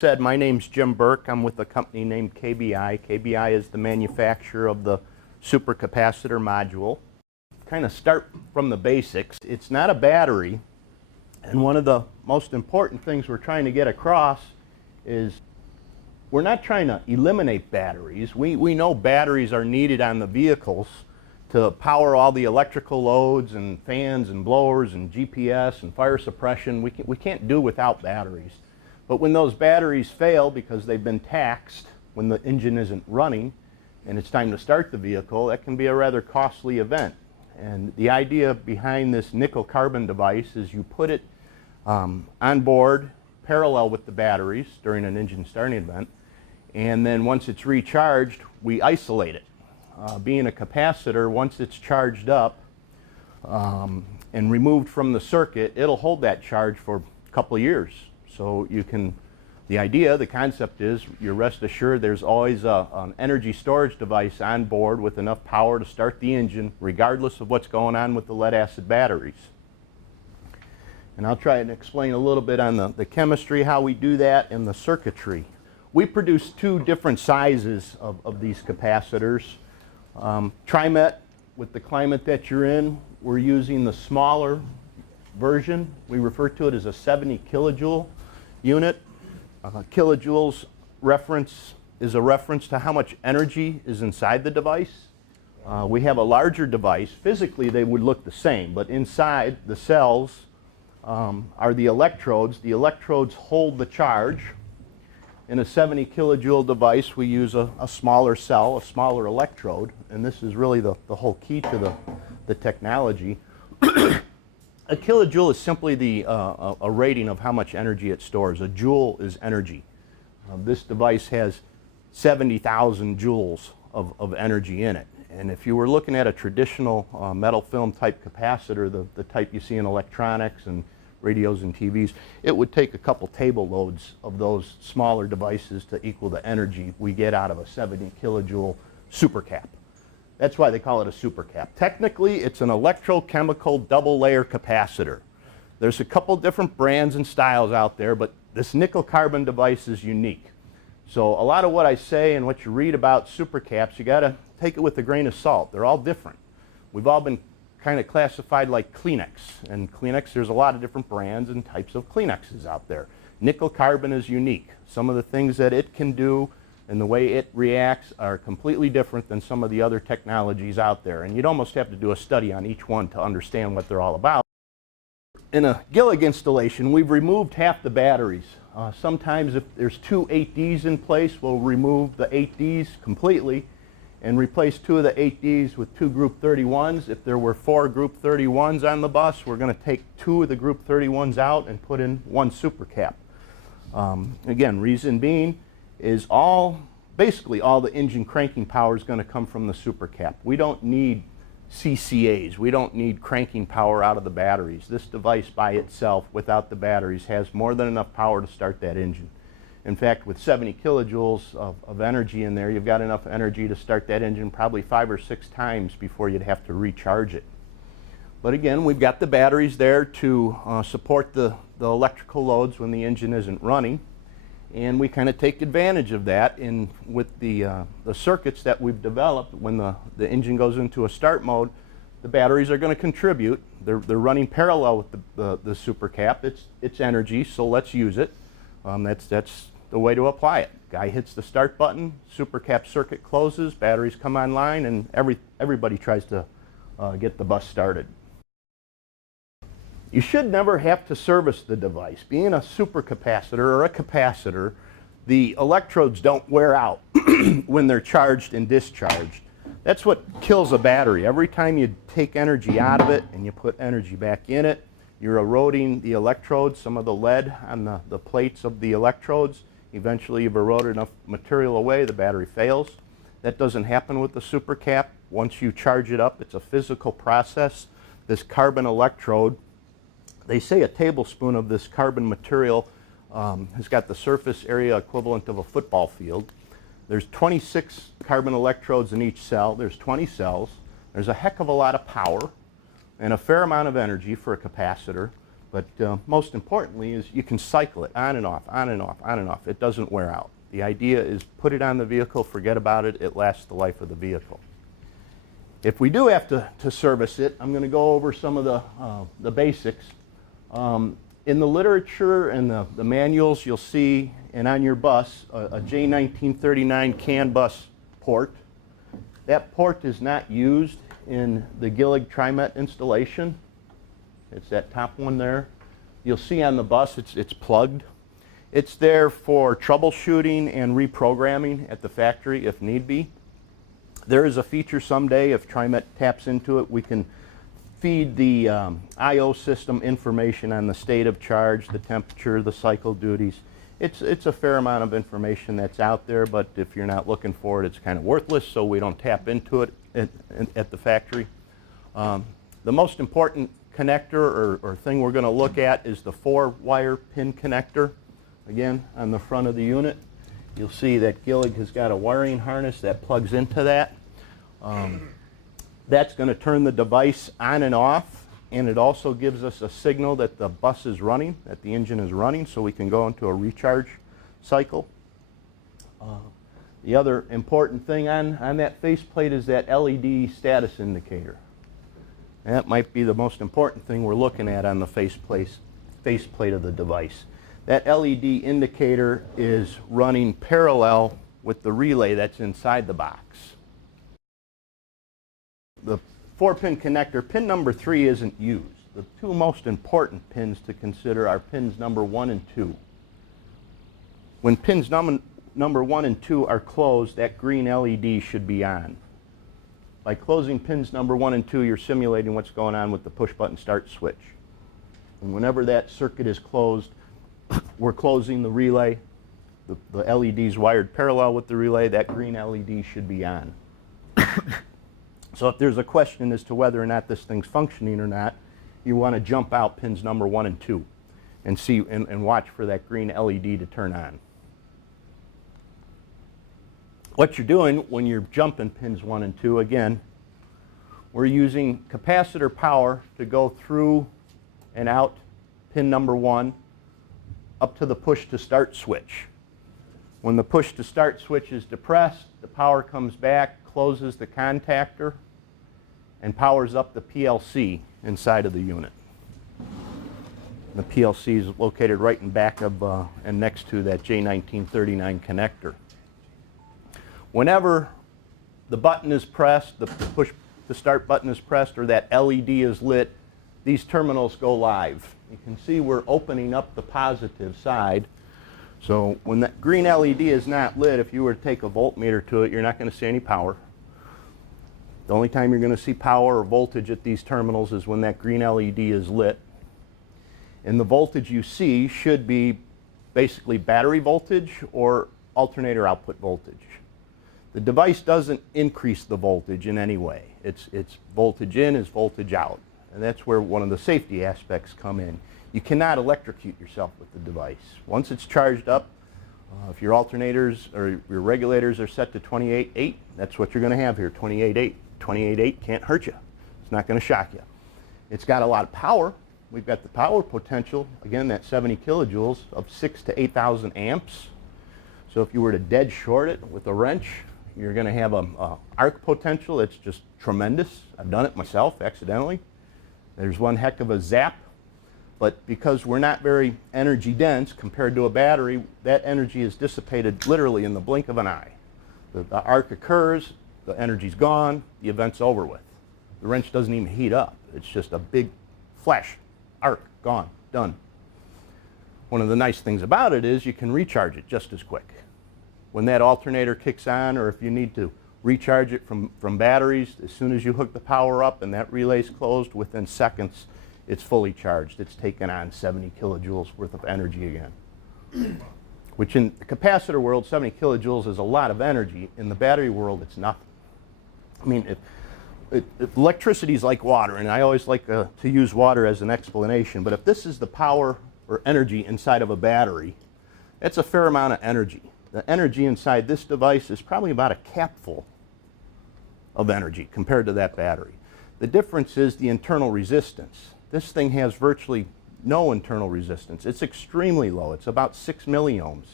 Said, my name's Jim Burke. I'm with a company named KBI. KBI is the manufacturer of the supercapacitor module. Kind of start from the basics. It's not a battery, and one of the most important things we're trying to get across is we're not trying to eliminate batteries. We know batteries are needed on the vehicles to power all the electrical loads and fans and blowers and GPS and fire suppression. We can't do without batteries. But when those batteries fail because they've been taxed, when the engine isn't running and it's time to start the vehicle, that can be a rather costly event. And the idea behind this nickel carbon device is you put it on board parallel with the batteries during an engine starting event, and then once it's recharged, we isolate it. Being a capacitor, once it's charged up and removed from the circuit, it'll hold that charge for a couple of years. So you can, the concept is you're rest assured there's always an energy storage device on board with enough power to start the engine regardless of what's going on with the lead acid batteries. And I'll try and explain a little bit on the chemistry, how we do that, and the circuitry. We produce two different sizes of these capacitors. TriMet, with the climate that you're in, we're using the smaller version. We refer to it as a 70 kilojoule unit. Kilojoules reference is a reference to how much energy is inside the device. We have a larger device. Physically they would look the same, but inside the cells are the electrodes. The electrodes hold the charge. In a 70 kilojoule device we use a smaller cell, a smaller electrode, and this is really the whole key to the technology. A kilojoule is simply a rating of how much energy it stores. A joule is energy. This device has 70,000 joules of energy in it. And if you were looking at a traditional metal film type capacitor, the type you see in electronics and radios and TVs, it would take a couple table loads of those smaller devices to equal the energy we get out of a 70 kilojoule supercap. That's why they call it a supercap. Technically, it's an electrochemical double layer capacitor. There's a couple different brands and styles out there, but this nickel carbon device is unique. So a lot of what I say and what you read about supercaps, you got to take it with a grain of salt. They're all different. We've all been kind of classified like Kleenex. And Kleenex, there's a lot of different brands and types of Kleenexes out there. Nickel carbon is unique. Some of the things that it can do and the way it reacts are completely different than some of the other technologies out there. And you'd almost have to do a study on each one to understand what they're all about. In a Gillig installation, we've removed half the batteries. Sometimes if there's two 8Ds in place, we'll remove the 8Ds completely and replace two of the 8Ds with two group 31s. If there were 4 group 31s on the bus, we're going to take 2 of the group 31s out and put in 1 supercap. Again, reason being is basically all the engine cranking power is going to come from the supercap. We don't need CCAs. We don't need cranking power out of the batteries. This device by itself, without the batteries, has more than enough power to start that engine. In fact, with 70 kilojoules of energy in there, you've got enough energy to start that engine probably 5 or 6 times before you'd have to recharge it. But again, we've got the batteries there to support the electrical loads when the engine isn't running. And we kind of take advantage of that with the circuits that we've developed. When the engine goes into a start mode, the batteries are going to contribute. They're running parallel with the supercap. It's energy, so let's use it. That's the way to apply it. Guy hits the start button, supercap circuit closes, batteries come online, and everybody tries to get the bus started. You should never have to service the device. Being a supercapacitor or a capacitor, the electrodes don't wear out when they're charged and discharged. That's what kills a battery. Every time you take energy out of it and you put energy back in it, you're eroding the electrodes, some of the lead on the plates of the electrodes. Eventually you've eroded enough material away, the battery fails. That doesn't happen with the supercap. Once you charge it up, it's a physical process. This carbon electrode, they say a tablespoon of this carbon material has got the surface area equivalent of a football field. There's 26 carbon electrodes in each cell. There's 20 cells. There's a heck of a lot of power and a fair amount of energy for a capacitor. But most importantly is you can cycle it on and off, on and off, on and off. It doesn't wear out. The idea is put it on the vehicle, forget about it, it lasts the life of the vehicle. If we do have to service it, I'm going to go over some of the basics. In the literature and the manuals, you'll see, and on your bus, a J1939 CAN bus port. That port is not used in the Gillig TriMet installation. It's that top one there. You'll see on the bus it's plugged. It's there for troubleshooting and reprogramming at the factory if need be. There is a feature someday, if TriMet taps into it, we can feed the I/O system information on the state of charge, the temperature, the cycle duties. It's a fair amount of information that's out there, but if you're not looking for it, it's kind of worthless, so we don't tap into it at the factory. The most important connector or thing we're going to look at is the 4-wire pin connector. Again, on the front of the unit, you'll see that Gillig has got a wiring harness that plugs into that. That's going to turn the device on and off, and it also gives us a signal that the bus is running, that the engine is running, so we can go into a recharge cycle. The other important thing on that faceplate is that LED status indicator. That might be the most important thing we're looking at on the faceplate of the device. That LED indicator is running parallel with the relay that's inside the box. The 4-pin connector, pin number 3 isn't used. The two most important pins to consider are pins number 1 and 2. When pins number 1 and 2 are closed, that green LED should be on. By closing pins number 1 and 2, you're simulating what's going on with the push-button start switch. And whenever that circuit is closed, we're closing the relay. The LED's wired parallel with the relay. That green LED should be on. So if there's a question as to whether or not this thing's functioning or not, you want to jump out pins number 1 and 2 and see and watch for that green LED to turn on. What you're doing when you're jumping pins 1 and 2, again, we're using capacitor power to go through and out pin number 1 up to the push to start switch. When the push to start switch is depressed, the power comes back, closes the contactor, and powers up the PLC inside of the unit. The PLC is located right in back of and next to that J1939 connector. Whenever the button is pressed, the push to start button is pressed, or that LED is lit, these terminals go live. You can see we're opening up the positive side. So when that green LED is not lit, if you were to take a voltmeter to it, you're not going to see any power. The only time you're going to see power or voltage at these terminals is when that green LED is lit. And the voltage you see should be basically battery voltage or alternator output voltage. The device doesn't increase the voltage in any way. It's voltage in is voltage out. And that's where one of the safety aspects come in. You cannot electrocute yourself with the device. Once it's charged up, if your alternators or your regulators are set to 28.8, that's what you're going to have here, 28.8. 28.8 can't hurt you. It's not going to shock you. It's got a lot of power. We've got the power potential, again, that 70 kilojoules of 6,000 to 8,000 amps. So if you were to dead short it with a wrench, you're going to have a arc potential that's just tremendous. I've done it myself accidentally. There's one heck of a zap. But because we're not very energy dense compared to a battery, that energy is dissipated literally in the blink of an eye. The arc occurs, the energy's gone, the event's over with. The wrench doesn't even heat up. It's just a big flash, arc, gone, done. One of the nice things about it is you can recharge it just as quick. When that alternator kicks on, or if you need to recharge it from batteries, as soon as you hook the power up and that relay's closed, within seconds, it's fully charged. It's taken on 70 kilojoules worth of energy again. Which in the capacitor world, 70 kilojoules is a lot of energy. In the battery world, it's nothing. I mean, if electricity is like water, and I always like to use water as an explanation, but if this is the power or energy inside of a battery, that's a fair amount of energy. The energy inside this device is probably about a capful of energy compared to that battery. The difference is the internal resistance. This thing has virtually no internal resistance. It's extremely low. It's about 6 milliohms.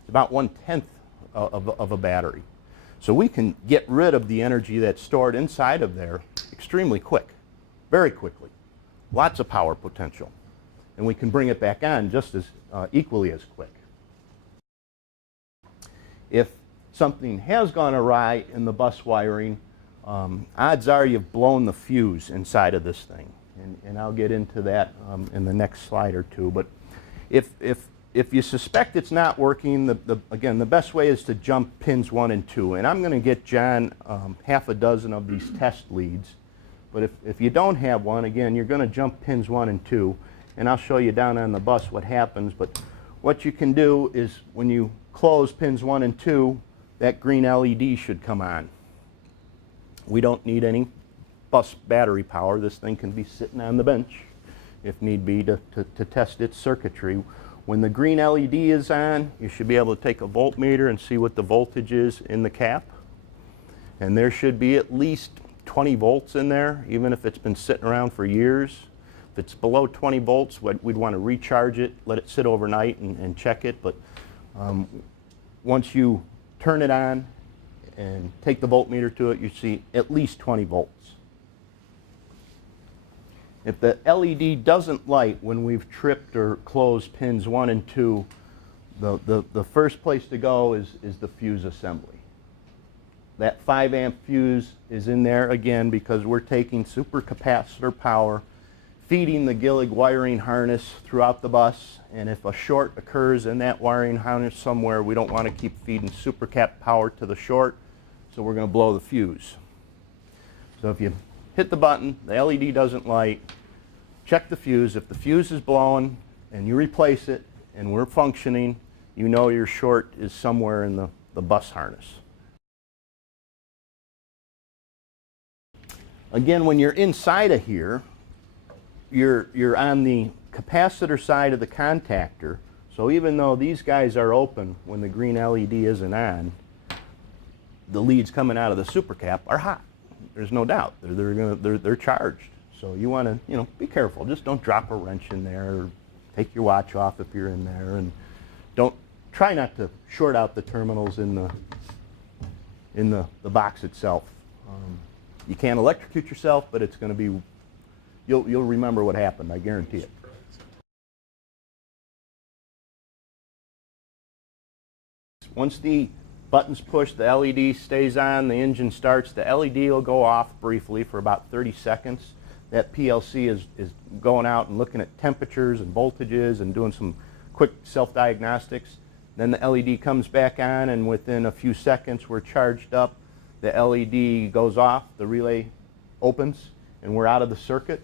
It's about 1/10 of a battery. So we can get rid of the energy that's stored inside of there extremely quick, very quickly. Lots of power potential. And we can bring it back on just as equally as quick. If something has gone awry in the bus wiring, odds are you've blown the fuse inside of this thing. And I'll get into that in the next slide or two. But if you suspect it's not working, again, the best way is to jump pins 1 and 2. And I'm going to get John half a dozen of these test leads. But if you don't have one, again, you're going to jump pins 1 and 2. And I'll show you down on the bus what happens. But what you can do is when you close pins 1 and 2, that green LED should come on. We don't need any bus battery power. This thing can be sitting on the bench, if need be, to test its circuitry. When the green LED is on, you should be able to take a voltmeter and see what the voltage is in the cap. And there should be at least 20 volts in there, even if it's been sitting around for years. If it's below 20 volts, we'd want to recharge it, let it sit overnight and check it. But once you turn it on and take the voltmeter to it, you see at least 20 volts. If the LED doesn't light when we've tripped or closed pins 1 and 2, the first place to go is the fuse assembly. That 5 amp fuse is in there again because we're taking supercapacitor power, feeding the Gillig wiring harness throughout the bus, and if a short occurs in that wiring harness somewhere, we don't want to keep feeding supercap power to the short, so we're going to blow the fuse. So if you hit the button, the LED doesn't light, check the fuse. If the fuse is blowing and you replace it and we're functioning, you know your short is somewhere in the bus harness. Again, when you're inside of here, you're on the capacitor side of the contactor, so even though these guys are open when the green LED isn't on, the leads coming out of the supercap are hot. There's no doubt. They're charged. So you want to, be careful. Just don't drop a wrench in there, or take your watch off if you're in there, and try not to short out the terminals in the box itself. You can't electrocute yourself, but it's going to be, you'll remember what happened, I guarantee it. Once the button's pushed, the LED stays on, the engine starts, the LED will go off briefly for about 30 seconds. That PLC is going out and looking at temperatures and voltages and doing some quick self-diagnostics. Then the LED comes back on, and within a few seconds we're charged up. The LED goes off, the relay opens, and we're out of the circuit.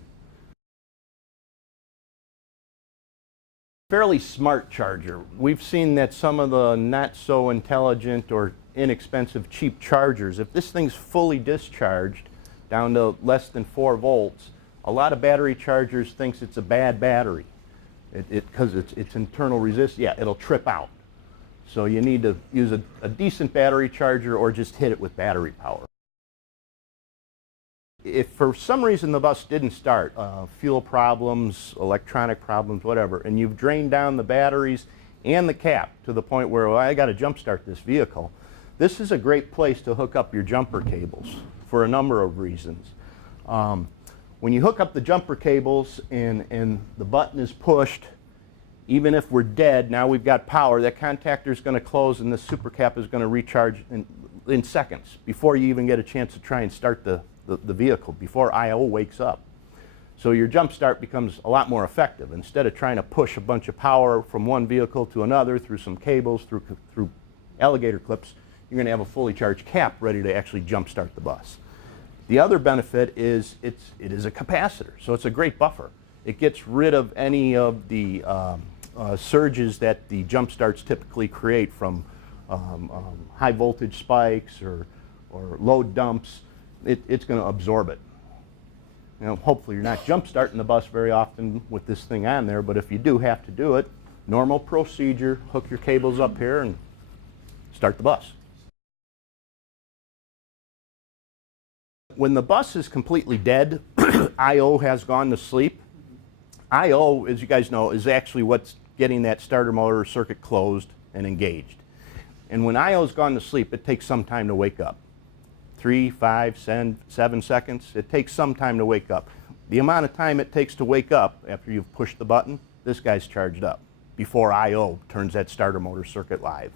Fairly smart charger. We've seen that some of the not so intelligent or inexpensive cheap chargers, if this thing's fully discharged down to less than 4 volts, a lot of battery chargers thinks it's a bad battery. Because it's internal resistance, yeah, it'll trip out. So you need to use a decent battery charger or just hit it with battery power. If for some reason the bus didn't start, fuel problems, electronic problems, whatever, and you've drained down the batteries and the cap to the point where, well, I got to jump start this vehicle, this is a great place to hook up your jumper cables for a number of reasons. When you hook up the jumper cables and the button is pushed, even if we're dead, now we've got power, that contactor is going to close and the supercap is going to recharge in seconds before you even get a chance to try and start the vehicle, before I/O wakes up. So your jump start becomes a lot more effective. Instead of trying to push a bunch of power from one vehicle to another through some cables, through alligator clips, you're going to have a fully charged cap ready to actually jump start the bus. The other benefit is it is a capacitor, so it's a great buffer. It gets rid of any of the surges that the jump starts typically create from high voltage spikes or load dumps. It's going to absorb it. Hopefully you're not jump starting the bus very often with this thing on there, but if you do have to do it, normal procedure, hook your cables up here and start the bus. When the bus is completely dead, I/O has gone to sleep, I/O, as you guys know, is actually what's getting that starter motor circuit closed and engaged. And when I/O's gone to sleep, it takes some time to wake up. 3, 5, 7 seconds. It takes some time to wake up. The amount of time it takes to wake up after you've pushed the button, this guy's charged up before I/O turns that starter motor circuit live.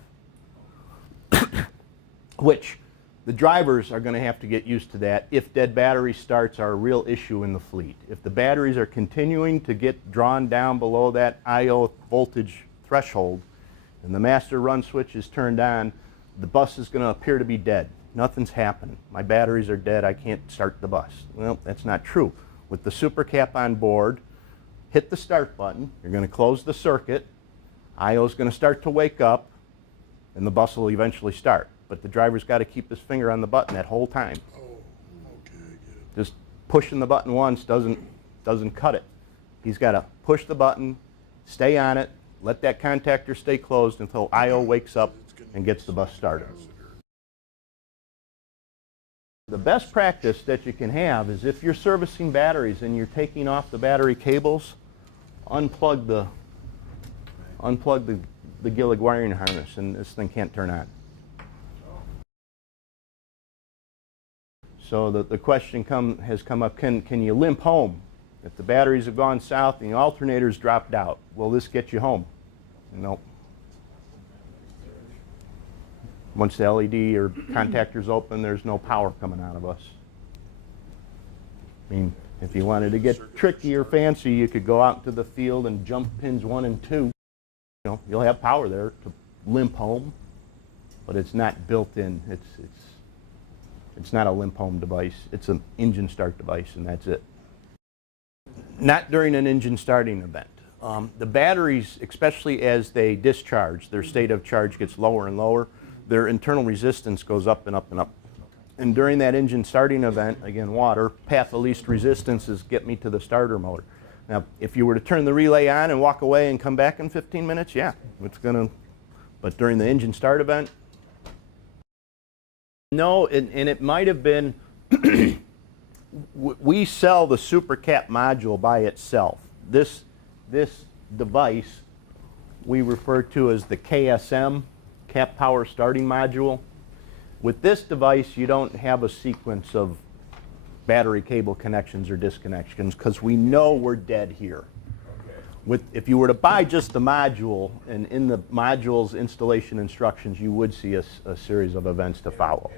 Which the drivers are going to have to get used to that if dead battery starts are a real issue in the fleet. If the batteries are continuing to get drawn down below that I/O voltage threshold and the master run switch is turned on, the bus is going to appear to be dead. Nothing's happening. My batteries are dead. I can't start the bus. Well, that's not true. With the Supercap on board, hit the start button. You're going to close the circuit. I/O is going to start to wake up, and the bus will eventually start. But the driver's got to keep his finger on the button that whole time. Oh, okay, I get it. Just pushing the button once doesn't cut it. He's got to push the button, stay on it, let that contactor stay closed until I/O wakes up and gets the bus started. The best practice that you can have is if you're servicing batteries and you're taking off the battery cables, unplug the Gillig wiring harness and this thing can't turn on. So the question has come up, can you limp home? If the batteries have gone south and the alternator's dropped out, will this get you home? Nope. Once the LED or contactor's open, there's no power coming out of us. I mean, if you wanted to get tricky or fancy, you could go out into the field and jump pins 1 and 2. You know, you'll have power there to limp home, but it's not built in. It's not a limp home device. It's an engine start device, and that's it. Not during an engine starting event. The batteries, especially as they discharge, their state of charge gets lower and lower. Their internal resistance goes up and up and up. And during that engine starting event, again, water, path of least resistance is get me to the starter motor. Now, if you were to turn the relay on and walk away and come back in 15 minutes, yeah, it's going to, but during the engine start event, no, and it might have been, we sell the Supercap module by itself. This device we refer to as the KSM, KAPower starting module. With this device, you don't have a sequence of battery cable connections or disconnections because we know we're dead here. If you were to buy just the module, and in the module's installation instructions, you would see a series of events to follow.